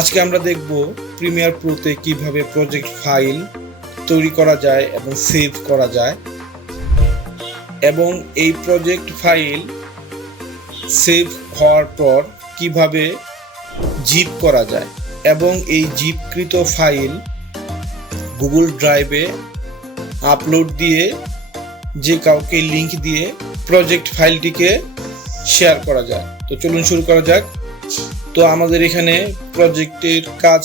আজকে আমরা দেখব প্রিমিয়ার প্রোতে কিভাবে প্রজেক্ট ফাইল তৈরি করা যায় এবং সেভ করা যায়, এবং এই প্রজেক্ট ফাইল সেভ হওয়ার পর কিভাবে জিপ করা যায়, এবং এই জিপকৃত ফাইল গুগল ড্রাইভে আপলোড দিয়ে যে কাউকে লিংক দিয়ে প্রজেক্ট ফাইলটিকে শেয়ার করা যায়। তো চলুন শুরু করা যাক। তো আমাদের এখানে প্রজেক্টের কাজ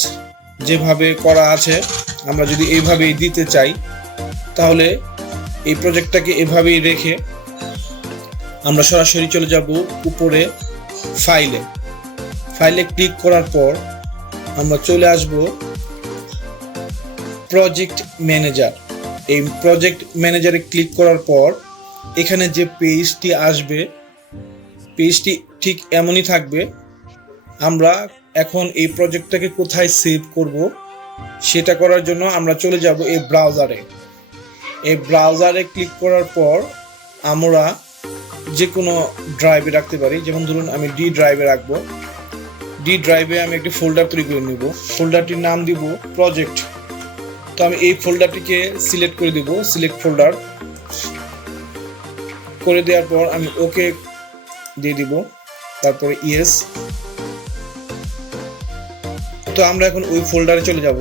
যেভাবে করা আছে, আমরা যদি এইভাবেই দিতে চাই তাহলে এই প্রজেক্টটাকে এভাবেই রেখে আমরা সরাসরি চলে যাব উপরে ফাইলে ক্লিক করার পর আমরা চলে আসব প্রজেক্ট ম্যানেজার। এই প্রজেক্ট ম্যানেজারে ক্লিক করার পর এখানে যে পেজটি আসবে, পেজটি ঠিক এমনই থাকবে। আমরা এখন এই প্রজেক্টটাকে কোথায় সেভ করব সেটা করার জন্য আমরা চলে যাব এই ব্রাউজারে ক্লিক করার পর আমরা যে কোনো ড্রাইভে রাখতে পারি। যেমন ধরুন আমি ডি ড্রাইভে রাখবো। ডি ড্রাইভে আমি একটি ফোল্ডার তৈরি করে নেব। ফোল্ডারটির নাম দিব প্রজেক্ট। তো আমি এই ফোল্ডারটিকে সিলেক্ট করে দেব, সিলেক্ট ফোল্ডার করে দেওয়ার পর আমি ওকে দিয়ে দিব, তারপরে ইয়েস। তো আমরা এখন ওই ফোল্ডারে চলে যাব।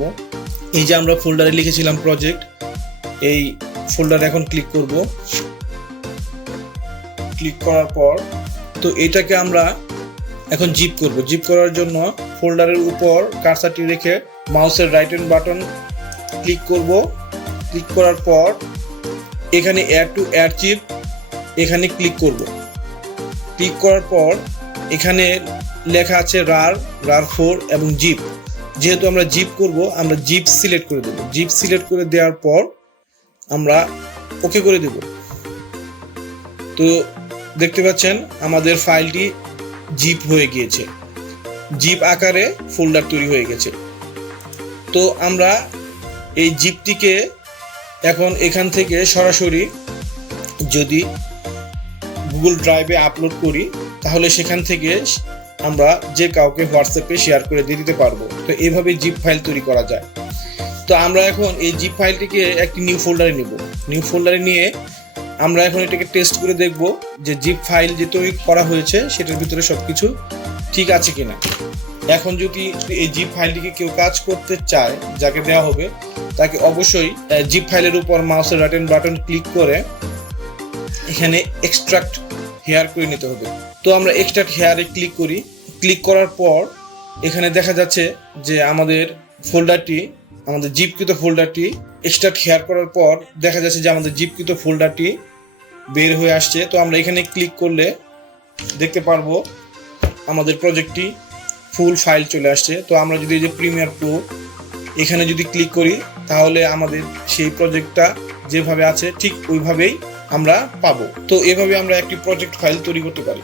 এই যে আমরা ফোল্ডারে লিখেছিলাম প্রজেক্ট, এই ফোল্ডারে এখন ক্লিক করব। ক্লিক করার পর তো এটাকে আমরা এখন জিপ করব। জিপ করার জন্য ফোল্ডারের উপর কার্সারটি রেখে মাউসের রাইট হ্যান্ড বাটন ক্লিক করব। ক্লিক করার পর এখানে অ্যাড টু অ্যাড জিপ এখানে ক্লিক করব। ক্লিক করার পর এখানে লেখা আছে RAR4 এবং জিপ। যেহেতু আমরা জিপ করব, আমরা জিপ সিলেক্ট করে দেব। জিপ সিলেক্ট করে দেওয়ার পর আমরা ওকে করে দেব। তো দেখতে পাচ্ছেন আমাদের ফাইলটি জিপ হয়ে গিয়েছে, জিপ আকারে ফোল্ডার তৈরি হয়ে গেছে। তো আমরা এই জিপটিকে এখন এখান থেকে সরাসরি যদি গুগল ড্রাইভে আপলোড করি তাহলে সেখান থেকে আমরা যে কাউকে হোয়াটসঅ্যাপে শেয়ার করে দিয়ে দিতে পারবো। তো এইভাবে জিপ ফাইল তৈরি করা যায়। তো আমরা এখন এই জিপ ফাইলটিকে একটি নিউ ফোল্ডারে নেব। নিউ ফোল্ডারে নিয়ে আমরা এখন এটাকে টেস্ট করে দেখব যে জিপ ফাইল যে তৈরি করা হয়েছে সেটার ভিতরে সবকিছু ঠিক আছে কিনা। এখন যদি এই জিপ ফাইলটিকে কেউ কাজ করতে চায়, যাকে দেওয়া হবে তাকে অবশ্যই জিপ ফাইলের উপর মাউসের রাইট হ্যান্ড বাটন ক্লিক করে এখানে এক্সট্রাক্ট হেয়ার করে নিতে হবে। তো আমরা এক্সট্রাক্ট হেয়ারে ক্লিক করি। ক্লিক করার পর এখানে দেখা যাচ্ছে যে আমাদের ফোল্ডারটি, আমাদের জিপকৃত ফোল্ডারটি এক্সট্রাক্ট হেয়ার করার পর দেখা যাচ্ছে যে আমাদের জিপকৃত ফোল্ডারটি বের হয়ে আসছে। তো আমরা এখানে ক্লিক করলে দেখতে পারবো আমাদের প্রজেক্টটি ফুল ফাইল চলে আসছে। তো আমরা যদি এই যে প্রিমিয়ার প্রো এখানে যদি ক্লিক করি তাহলে আমাদের সেই প্রজেক্টটা যেভাবে আছে ঠিক ওইভাবেই আমরা পাবো। তো এভাবে আমরা একটি প্রজেক্ট ফাইল তৈরি করতে পারি।